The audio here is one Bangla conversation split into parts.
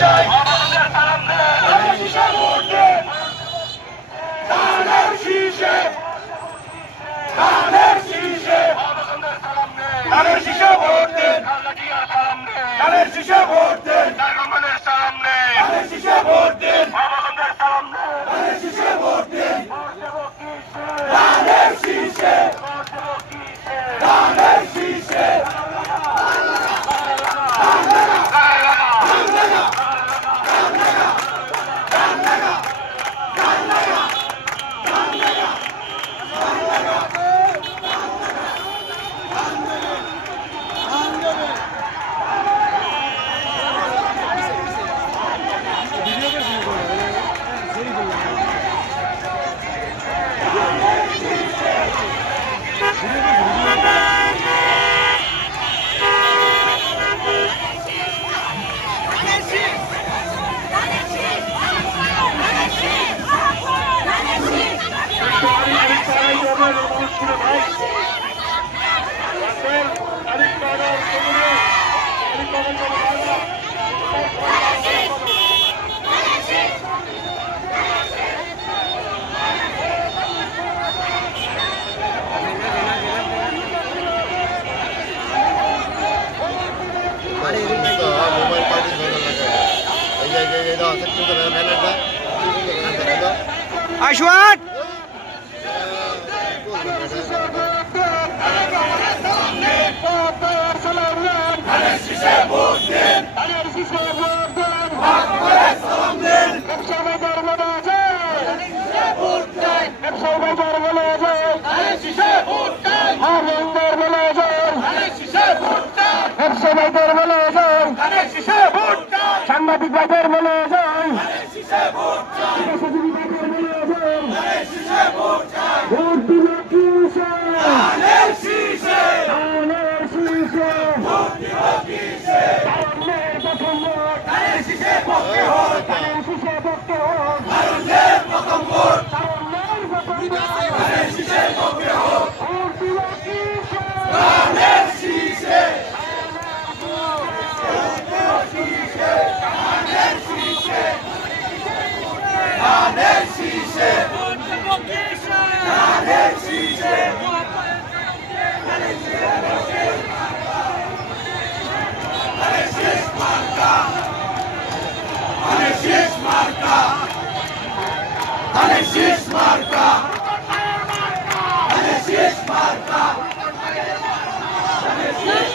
চাই ধানের শীষে ভোট দেন ধানের শীষে ধানের শীষে ধানের শীষে ভোট দেন ধানের শীষে ভোট দেন ধানের শীষে ভোট দেন ধানের শীষে ভোট দেন ধানের শীষে ধানের শীষে আশওয়াত ধানের শীষে ভোট দেন ধানের শীষে ভোট দেন ভাগ করে সালাম দেন সবাই বলে যায় ভোট চাই সবাই বলে যায় ধানের শীষে ভোট চাই হারেন্দ্র বলে যায় ধানের শীষে ভোট চাই সবাই বলে যায় ধানের শীষে ভোট চাই সাংবাদিক ভাইদের বলে যায় ধানের শীষে ভোট চাই দেশজীবী ভাইদের বলে যায় ধানের শীষে ভোট চাই ভোট দিলে কি ধানের শীষে ধানের শীষে ভোট দিলে কি ধানের প্রথম ভোট ধানের শীষে পক্ষে হোক ধানের শীষে পক্ষে হোক ধানের প্রথম ভোট ধানের প্রথম ভোট ধানের শীষে পক্ষে হোক ভোট দিলে কি ধানের শীষে ধানের শীষে ধানের শীষে ধানের শেষ মার্কা ধানের শেষ মার্কা ধানের শেষ মার্কা ধানের শেষ মার্কা ধানের শেষ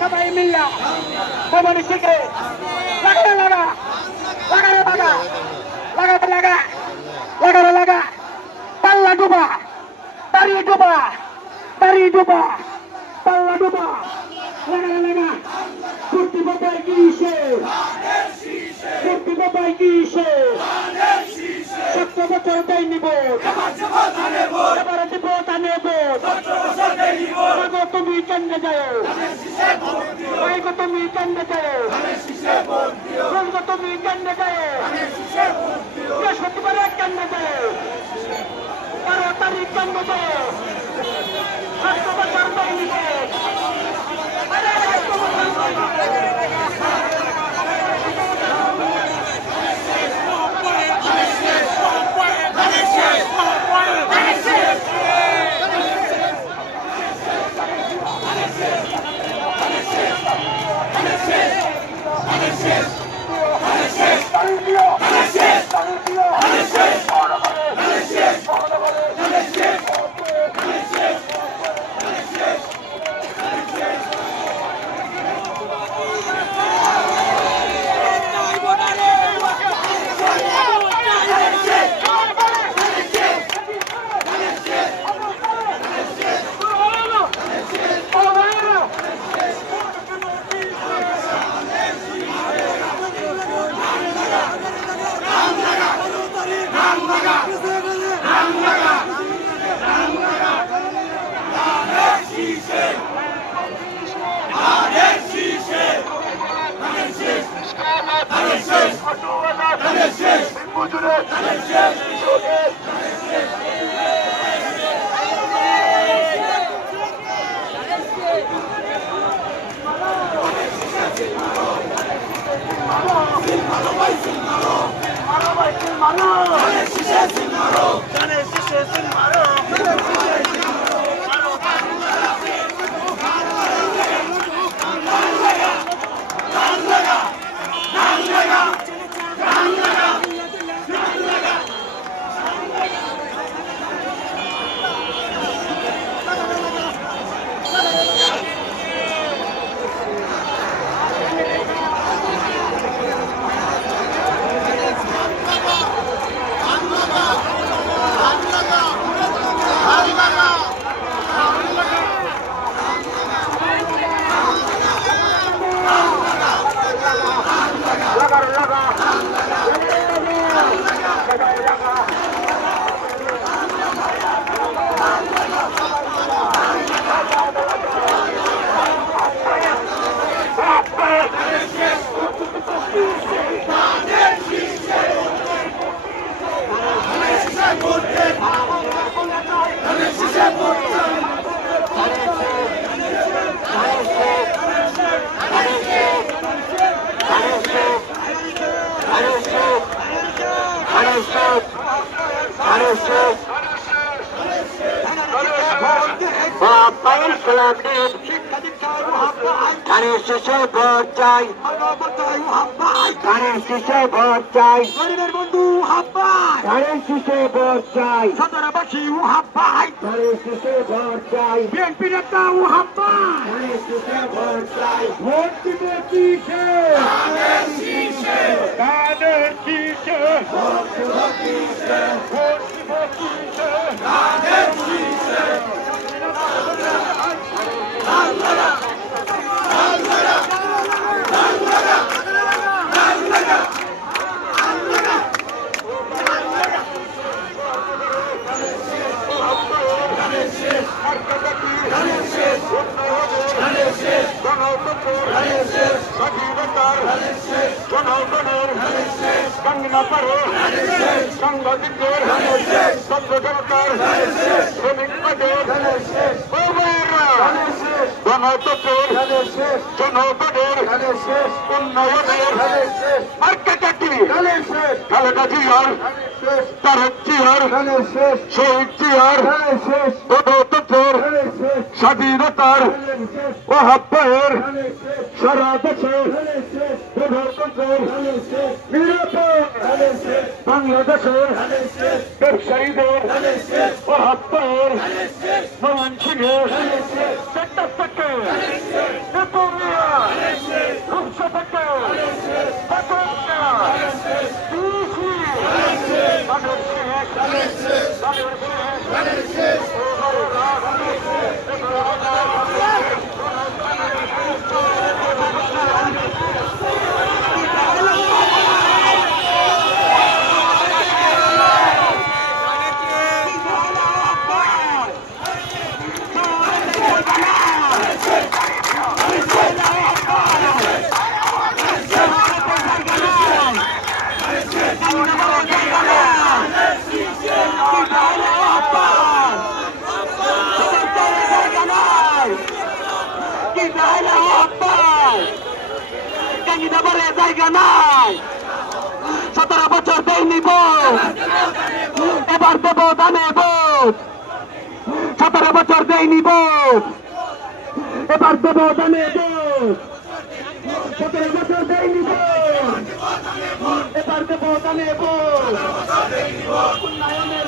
সবাই মিল্লা ভবনী শিখে লাগানো লাগা লাগানো লাগা লাগাতে লাগা লাগানো লাগা পাল্লা ডুবা দাঁড়িয়ে ডুবা দাঁড়িয়ে ডুবা পাল্লা ডুবা লাগানো লাগা কুর্তি বাবাই কিসে কুর্তি বাবাই কিসে 17 বছর দেয় নিব এবারে দিব ধানের ভোট তুমি কেন্দ্রে যাও তুমি কেন্দ্রে যাও তুমি কেন্দ্রে যাও বৃহস্পতিবার কেন্দ্রে যাও 12 তারিখ কেন্দ্রে যাও 17 বছর দেয় নিব আহ্বায়ক সালাম দিন ধানের শেষে ভোট চাই ধানের শেষে ভোট চাই গরিবের বন্ধু হাব্বাই ধানের শেষে ভোট চাই সদরবাসী হাব্বাই ধানের শেষে ভোট চাই বিএনপি নেতা হাব্বাই ধানের শেষে ভোট চাই ভোট দিব কিসে তাদের কিসে ভোট দিব কিসে সাংবাদিকদের সভ্যজনতার শ্রমিক গণতন্ত্রের জনগণের উন্নয়নের মার্কেটাটি খালেদা জিয়ার তারেক জিয়ার শহীদ জিয়ার গণতন্ত্রের স্বাধীনতার আহ্বায়ের সারা দেশে গণতন্ত্রের নিরাপদ বাংলাদেশের ব্যবসায়ীদের আহ্বায়ের ময়মনসিংহের সেক্টর থেকে নেপুরিয়া রূপসা থেকে পাটনা ডিসি বানর শেখ জায়গা নাই 17 বছর দেয়নি ভোট এবার দেবো দানে ভোট 17 বছর দেয়নি ভোট এবার দেবো দানে ভোট 17 বছর দেয়নি ভোট এবার দেবো দানে ভোট উন্নয়নের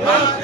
অনেক